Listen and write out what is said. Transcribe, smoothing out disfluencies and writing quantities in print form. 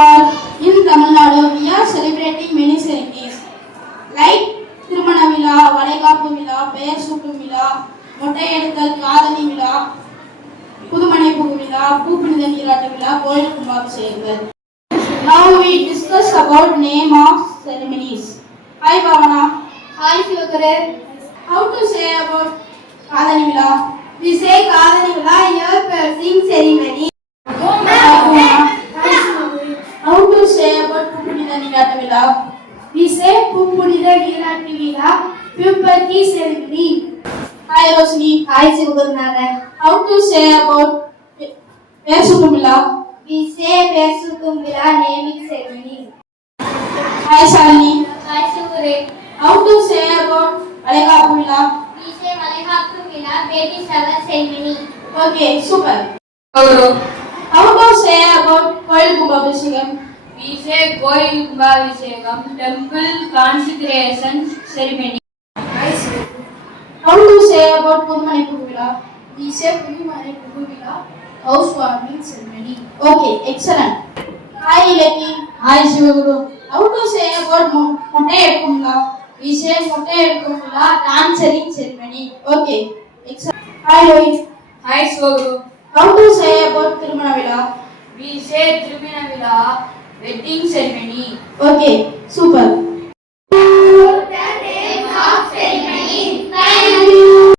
In Tamil Nadu, we are celebrating many ceremonies like திருமண விழா, வளைகாப்பு விழா, பெயர் சூட்டும் விழா, மொட்டை எடுத்தல், காதணி விழா, புதுமனை புகு விழா, பூப்பினித நீராட்ட விழா, கோயில் கும்பாபிஷேகங்கள். Now we discuss about name of ceremonies. Hi Bhavana. Hi Shivakare. How to say about காதணி விழா? We say Kadani Vila ear piercing ceremony. How to say about பூப்பினித நீராட்ட விழா? We say Pupunida Nirati Vila puberty ceremony. Hi Rosni. Hi Shivakare. How to say about பெயர் சூட்டும் விழா? We say Pesukum Vila naming ceremony. Hi Shalini. Hi Shivakare. How to say about வளைகாப்பு விழா? We say Valikapu Vila baby shower ceremony. Okay, super. Hello. How to say about கோயில் கும்பாபிஷேகம்? We say Koil Kumbhabhishekam, temple consecration ceremony. How to say about புதுமனை புகு விழா? We say Pudumane Pugu Vila housewarming ceremony. Okay, excellent. Hi Ilaki. Hi Shivaguru. How to say about மொட்டை எடுக்கும் விழா? We say Motte Edukkum Vila dancing ceremony. Okay, excellent. Hi Rohit. Hi Shivaguru. How to say about திருமண விழா? We say Tirumana Vila wedding ceremony. Okay, super.